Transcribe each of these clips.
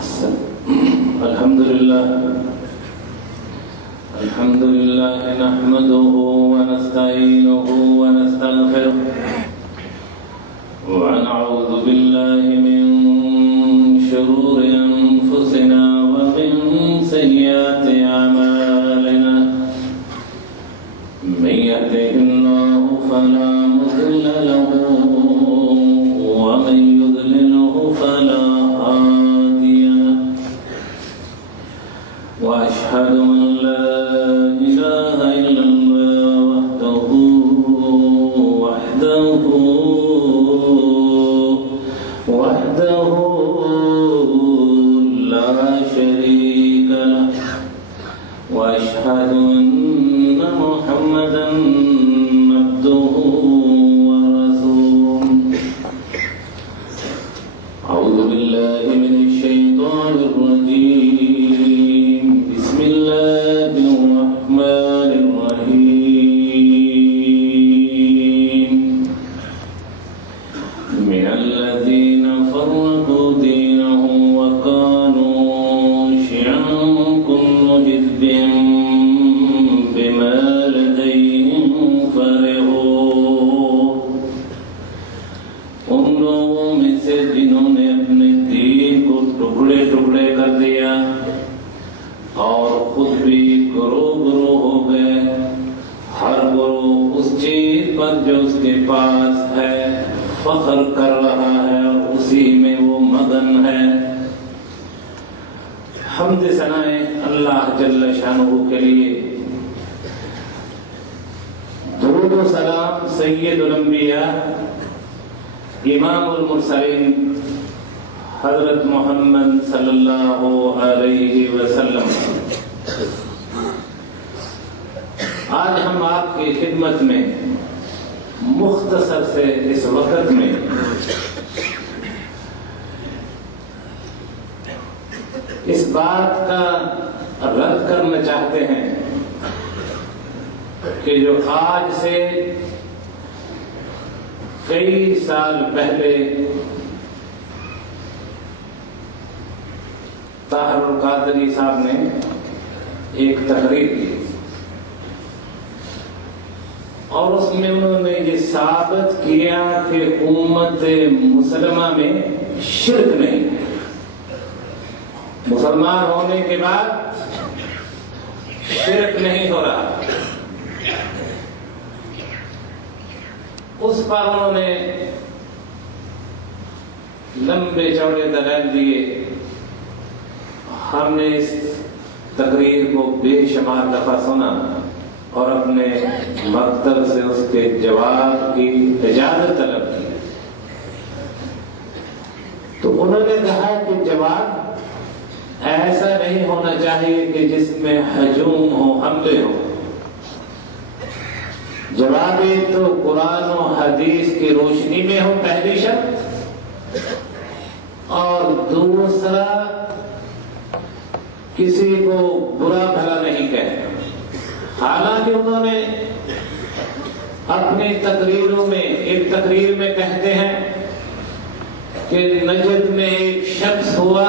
الحمد لله نحمده ونستعينه ونستغفره ونعوذ بالله من شرور أنفسنا ومن سيئات أعمالنا من يهده الله فلا مضل له ومن يضلله فلا هادي له وأشهد أن لا إله إلا الله وحده لا شريك له وأشهد أن محمدا عبده ورسوله أعوذ بالله من الشيطان الرجيم بسم الله الرحمن الرحيم من الذين فرقوا دينهم وكانوا شيعا كل حزب بما لديهم فرحون ان لوگوں میں سے جنہوں نے اپنے دین کو ٹکڑے ٹکڑے کر دیا اور خود بھی گروہ گروہ ہو گئے، ہر گروہ اس چیز پر جو اس کے پاس ہے فخر کر رہا ہے اور اسی میں وہ مگن ہے۔ حمد ثنائے اللہ جل شانہ کے لیے، درود و سلام سید الانبیاء امام المرسلین حضرت محمد صلی اللہ علیہ وسلم۔ آج ہم آپ کی خدمت میں مختصر سے اس وقت میں اس بات کا رد کرنا چاہتے ہیں کہ جو آج سے کئی سال پہلے طاہر القادری صاحب نے ایک تقریر کی اور اس میں انہوں نے یہ ثابت کیا کہ امت مسلمہ میں شرک نہیں، مسلمان ہونے کے بعد شرک نہیں ہو رہا۔ اس پر انہوں نے لمبے چوڑے دلائل دیے۔ ہم نے اس تقریر کو بے شمار دفعہ سنا اور اپنے مکتب سے اس کے جواب کی اجازت طلب کی، تو انہوں نے کہا کہ جواب ایسا نہیں ہونا چاہیے کہ جس میں ہجوم ہو، حملے ہو۔ جواب ایک تو قرآن و حدیث کی روشنی میں ہو، پہلی شرط، اور دوسرا کسی کو برا بھلا نہیں کہنا۔ حالانکہ انہوں نے اپنی تقریروں میں ایک تقریر میں کہتے ہیں کہ نجد میں ایک شخص ہوا،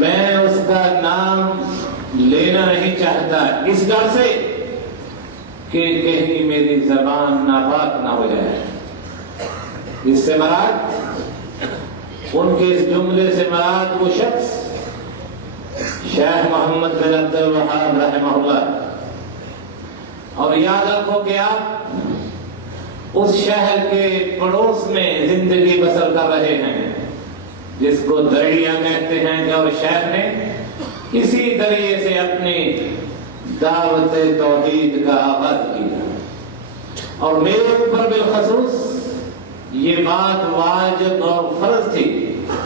میں اس کا نام لینا نہیں چاہتا اس ڈر سے کہ کہیں میری زبان ناپاک نہ ہو جائے۔ اس سے مراد، ان کے اس جملے سے مراد وہ شخص شیخ محمد بن عبد الوہاب رحمہ اللہ۔ اور یاد رکھو کہ آپ اس شہر کے پڑوس میں زندگی بسر کر رہے ہیں جس کو دریا کہتے ہیں، اور شیخ نے اسی ذریعے سے اپنی دعوت توحید کا آغاز کیا۔ اور میرے اوپر بالخصوص یہ بات واجب اور فرض تھی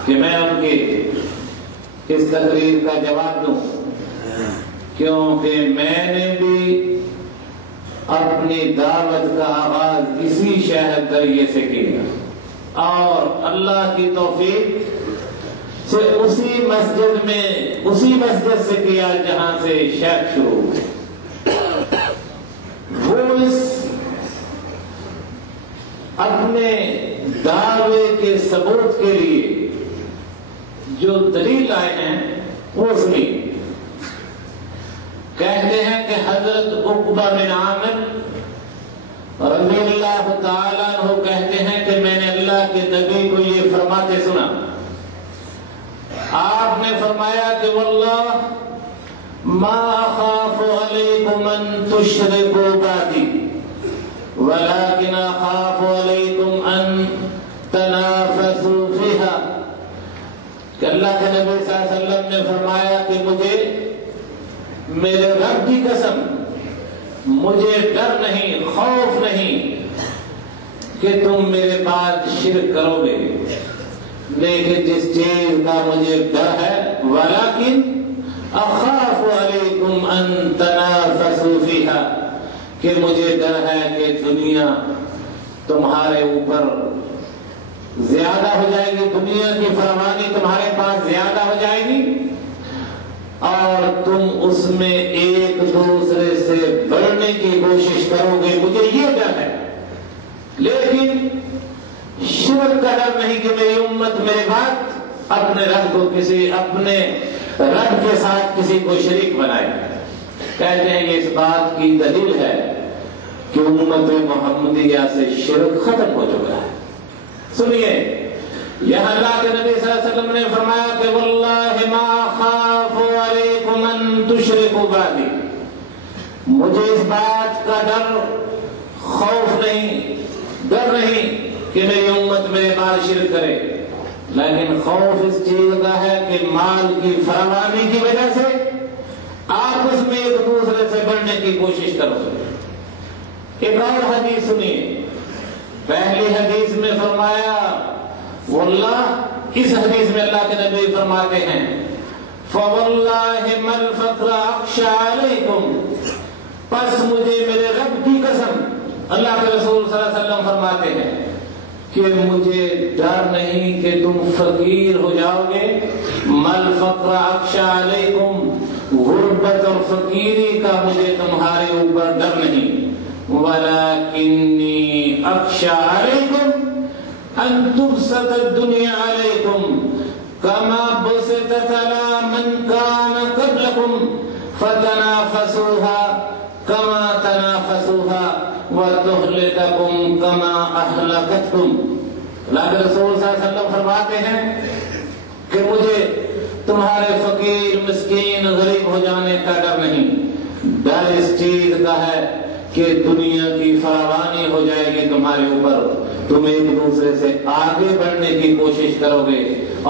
کہ میں ان کی اس تقریر کا جواب دوں، کیونکہ میں نے بھی اپنی دعوت کا آغاز اسی شہر ذریعے سے کیا اور اللہ کی توفیق سے اسی مسجد سے کیا جہاں سے شیخ شروع ہوئے۔ وہ اس اپنے دعوے کے ثبوت کے لیے جو دلیل لائے ہیں وہ سنیے. کہتے ہیں کہ حضرت عقبہ بن عامر رضی اللہ تعالیٰ عنہ کہتے ہیں کہ میں نے اللہ کے نبی کو یہ فرماتے سنا. آپ نے فرمایا کہ واللہ ما اخاف علیکم ان تشرکوا بعدی ولكن اخاف علیکم ان تنافسوا فیہا. کہ اللہ کے نبی صلی اللہ علیہ وسلم نے فرمایا کہ مجھے میرے رب کی قسم مجھے ڈر نہیں، خوف نہیں کہ تم میرے بعد شرک کرو گے، لیکن جس چیز کا مجھے ڈر ہے ولیکن اخاف علیکم ان تنافسوا فیہا، کہ مجھے ڈر ہے کہ دنیا تمہارے اوپر زیادہ ہو جائے گی، دنیا کی فراوانی تمہارے پاس زیادہ ہو جائے گی اور تم اس میں ایک دوسرے سے بڑھنے کی کوشش کرو گے، مجھے یہ ڈر ہے. لیکن شرک کا ڈر نہیں کہ میری امت میرے بعد اپنے رب کو اپنے رب کے ساتھ کسی کو شریک بنائے. کہتے ہیں یہ اس بات کی دلیل ہے کہ امت محمدیہ سے شرک ختم ہو چکا ہے. سنیے یہاں اللہ کے نبی صلی اللہ علیہ وسلم نے فرمایا کہ واللہ ما خاف علیکم ان تشرکوا بعدی، مجھے اس بات کا خوف نہیں، ڈر نہیں کہ میری امت میرے بعد شرک کرے، لیکن خوف اس چیز کا ہے کہ مال کی فراوانی کی وجہ سے آپس میں ایک دوسرے سے بڑھنے کی کوشش کرو. ایک اور حدیث سنیے. پہلی حدیث میں فرمایا واللہ، اس حدیث میں اللہ کے نبی فرماتے ہیں فواللہ ما الفقر اخشى علیکم، پس مجھے میرے رب کی قسم، اللہ کے رسول صلی اللہ علیہ وسلم فرماتے ہیں کہ مجھے ڈر نہیں کہ تم فقیر ہو جاؤ گے. ما الفقر اخشى علیکم، غربت اور فقیری کا مجھے تمہارے اوپر ڈر نہیں، ولکنی اخشى علیکم ان تبسط الدنیا علیکم کما بسطت علی من کان قبلکم فتنافسوها کما تنافسوها وتہلککم کما اہلکتکم. اللہ کے رسول صلی اللہ علیہ وسلم فرماتے ہیں کہ مجھے تمہارے فقیر مسکین غریب ہو جانے کا ڈر نہیں، ڈر اس چیز کا ہے کہ دنیا کی فراوانی ہو جائے گی تمہارے اوپر، تم ایک دوسرے سے آگے بڑھنے کی کوشش کرو گے،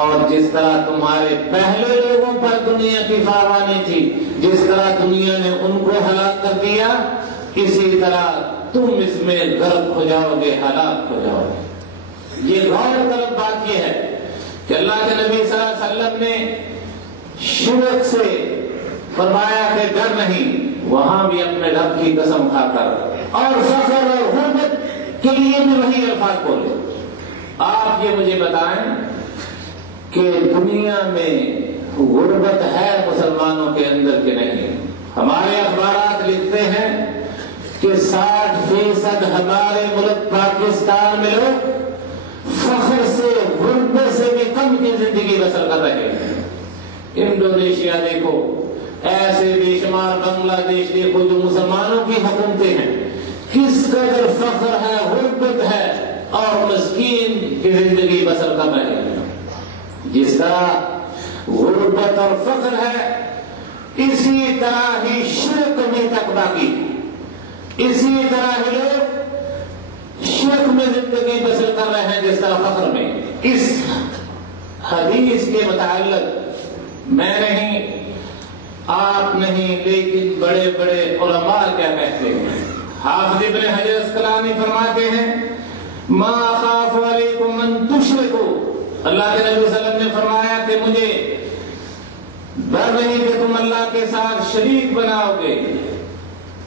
اور جس طرح تمہارے پہلے لوگوں پر دنیا کی فراوانی تھی، جس طرح دنیا نے ان کو ہلاک کر دیا، اسی طرح تم اس میں غرق ہو جاؤ گے، ہلاک ہو جاؤ گے. یہ غور طلب بات یہ ہے کہ اللہ کے نبی صلی اللہ علیہ وسلم نے شرک سے فرمایا کہ ڈر نہیں، وہاں بھی اپنے رب کی قسم کھا کر اور فخر اور غربت کے لیے بھی وہی الفاظ بولے. آپ یہ مجھے بتائیں کہ دنیا میں غربت ہے مسلمانوں کے اندر کہ نہیں؟ ہمارے اخبارات لکھتے ہیں کہ 60% ہمارے ملک پاکستان میں لوگ فخر سے غربت سے بھی کم کی زندگی بسر کر رہے ہیں. انڈونیشیا دیکھو، ایسے بے شمار بنگلہ دیش دیکھو جو مسلمانوں کی حکومتیں ہیں، کس قدر فخر ہے، غربت ہے اور مسکین کی زندگی بسر کر رہے ہیں. جس طرح غربت اور فخر ہے، اسی طرح ہی شرک ابھی تک باقی، اسی طرح ہی لوگ شرک میں زندگی بسر کر رہے ہیں جس طرح فخر میں. اس حدیث کے متعلق میں نہیں، آپ نہیں، لیکن بڑے بڑے علماء کیا کہتے ہیں. حافظ ابن حجر اسقلانی فرماتے ہیں ما خاف علیکم ان تشرکوا، اللہ کے نبی صلی اللہ علیہ وسلم نے فرمایا کہ مجھے ڈر نہیں کہ تم اللہ کے ساتھ شریک بناؤ گے.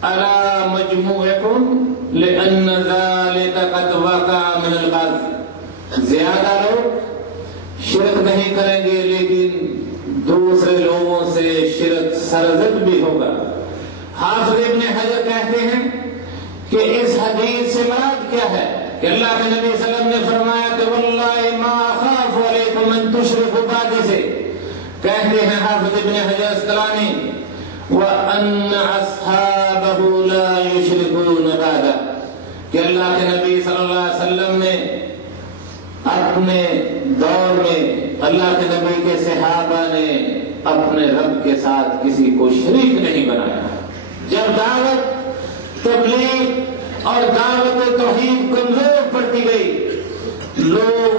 الا مجموعکم لان ذلک قد وقع من الغرض، زیادہ لوگ شرک نہیں کریں گے لیکن دوسرے لوگوں سے شرک سرزد بھی ہوگا. حافظ ابن حجر کہتے ہیں کہ اس حدیث سے مراد کیا ہے کہ اللہ کے نبی صلی اللہ علیہ وسلم نے فرمایا کہ واللہ ما اخاف علیکم ان تشرك بعد سے کہتے ہیں حافظ ابن حجر اسقلانی وَأَنَّ أَصْحَابَهُ لَا يُشْرِكُونَ بَعْدَهُ کہ اللہ کے نبی صلی اللہ علیہ وسلم نے اپنے دور میں اللہ کے نبی کے صحابہ نے اپنے رب کے ساتھ کسی کو شریک نہیں بنایا. جب دعوت تبلیغ اور دعوت توحید کمزور پڑتی گئی لوگ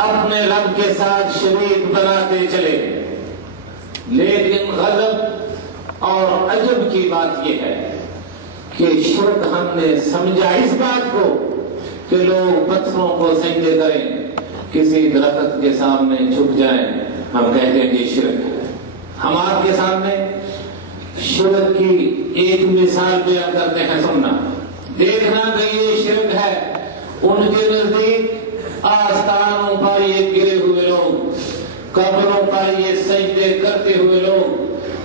اپنے رب کے ساتھ شریک بناتے چلے. لیکن غضب اور عجب کی بات یہ ہے کہ شرک ہم نے سمجھا اس بات کو کہ لوگ پتھروں کو سجدے کریں, کسی درخت کے سامنے جھک جائیں, ہم کہتے ہیں یہ شرک ہے. ہم آپ کے سامنے شرک کی ایک مثال بیان کرتے ہیں, سننا دیکھنا کہ یہ شرک ہے. ان کے نزدیک آستانوں پر یہ گرے ہوئے لوگ, قبروں پر یہ سجدے کرتے ہوئے لوگ,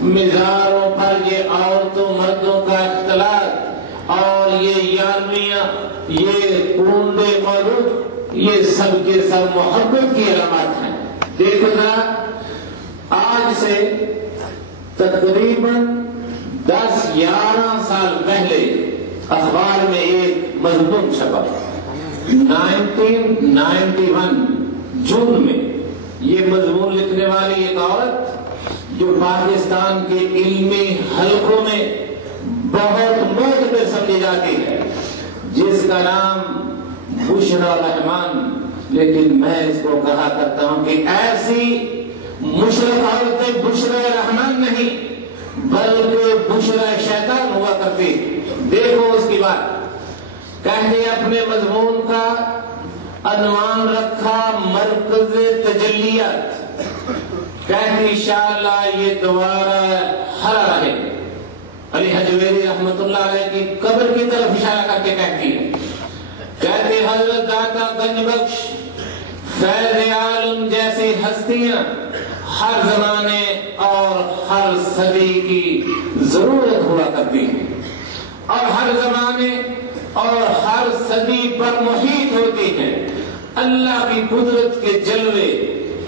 مزاروں پر یہ عورتوں مردوں کا اختلاط اور یہ یانویاں, یہ کنڈے مولود, یہ سب کے سب محبت کی علامات ہیں. دیکھو ذرا, آج سے تقریباً 10-11 سال پہلے اخبار میں ایک مضمون چھپا. 1991 جون میں یہ مضمون لکھنے والی ایک عورت جو پاکستان کے علمی حلقوں میں بہت معتبر سمجھی جاتی ہے, جس کا نام بشرا رحمان, لیکن میں اس کو کہا کرتا ہوں کہ ایسی مشرق عورتیں بشرا رحمان نہیں بلکہ بشرا شیطان ہوا کرتی. دیکھو اس کی بات, کہنے اپنے مضمون کا عنوان رکھا مرکز تجلیات. کہتے انشاءاللہ یہ دوبارہ ہرا رہے. علی حجویری رحمت اللہ علیہ کی قبر کی طرف اشارہ کر کے کہتی ہے, کہتے حضرت داتا گنج بخش فیض عالم جیسی ہستیاں ہر زمانے اور ہر صدی کی ضرورت ہوا کرتی ہیں, اور ہر زمانے اور ہر صدی پر محیط ہوتی ہیں. اللہ کی قدرت کے جلوے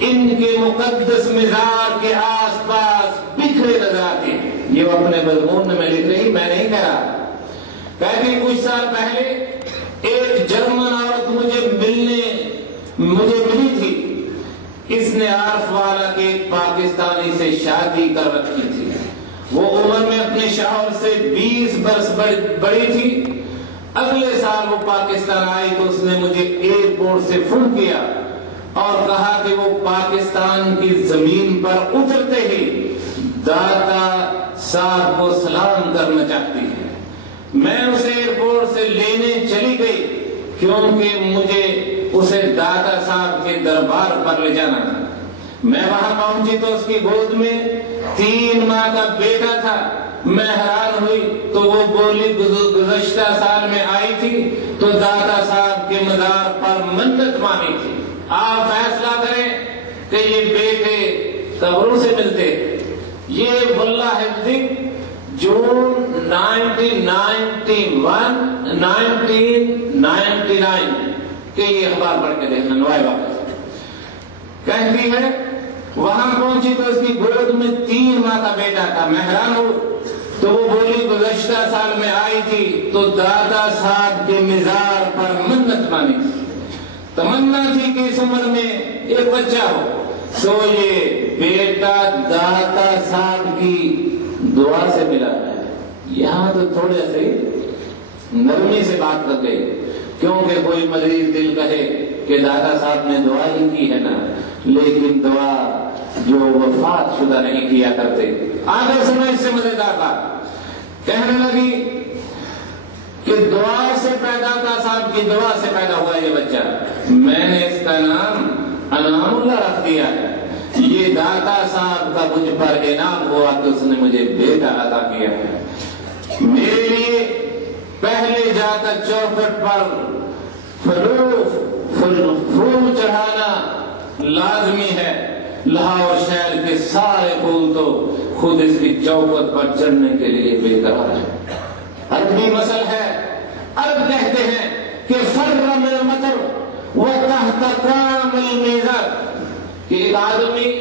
ان کے مقدس مزار کے آس پاس بکھرے نظر آتے ہیں. یہ وہ اپنے مضمون میں لکھ رہی, میں نہیں کہہ رہا. کہتی کچھ سال پہلے ایک جرمن عورت مجھے ملی تھی. اس نے عارف والا کے ایک پاکستانی سے شادی کر رکھی تھی. وہ عمر میں اپنے شوہر سے 20 برس بڑی تھی. اگلے سال وہ پاکستان آئی تو اس نے مجھے ایئرپورٹ سے فون کیا اور کہا کہ وہ پاکستان کی زمین پر اترتے ہی داتا صاحب کو سلام کرنا چاہتی ہے. میں اسے ایئرپورٹ سے لینے چلی گئی کیونکہ مجھے اسے داتا صاحب کے دربار پر لے جانا تھا. میں وہاں پہنچی تو اس کی گود میں 3 ماہ کا بیٹا تھا. میں حیران ہوئی تو وہ بولی گزشتہ سال میں آئی تھی تو داتا صاحب کے مزار پر منت مانی تھی. آپ فیصلہ کریں کہ یہ بیٹے قبروں سے ملتے. یہ واللہ حفظی جون 1999 کہ یہ اخبار پڑھ کے دیکھنا نوائے واقع. کہتی ہے وہاں پہنچی تو اس کی گود میں 3 ماہ کا بیٹا تھا. میں حیران ہوں تو وہ بولی گزشتہ سال میں آئی تھی تو دادا صاحب کے مزار پر منت مانی تھی. تمنا تھی کہ اس عمر میں ایک بچہ ہو. سو یہ بیٹا داتا صاحب کی دعا سے ملا ہے. یہاں تو تھوڑے سے نرمی سے بات کر گئے کیونکہ کوئی مریض دل کہے کہ دادا صاحب نے دعا ہی کی ہے نا, لیکن دعا جو وفات شدہ نہیں کیا کرتے. آگے سنا اس سے مزیدار بات. کہنے لگی کہ دعا سے پیدا داتا صاحب کی دعا سے پیدا ہوا یہ بچہ. میں نے اس کا نام انعام اللہ رکھ دیا ہے. یہ داتا صاحب کا مجھ پر انعام ہوا کہ اس نے مجھے بیٹا عطا کیا ہے. میرے لیے پہلے جا کر چوکھٹ پر پھول چڑھانا لازمی ہے. لاہور شہر کے سارے پھول تو خود اس کی چوکھٹ پر چڑھنے کے لیے بے قرار ہے. عربی مثل ہے, عرب کہتے ہیں کہ فر من المطر وتحت قام المیزان, کہ ایک آدمی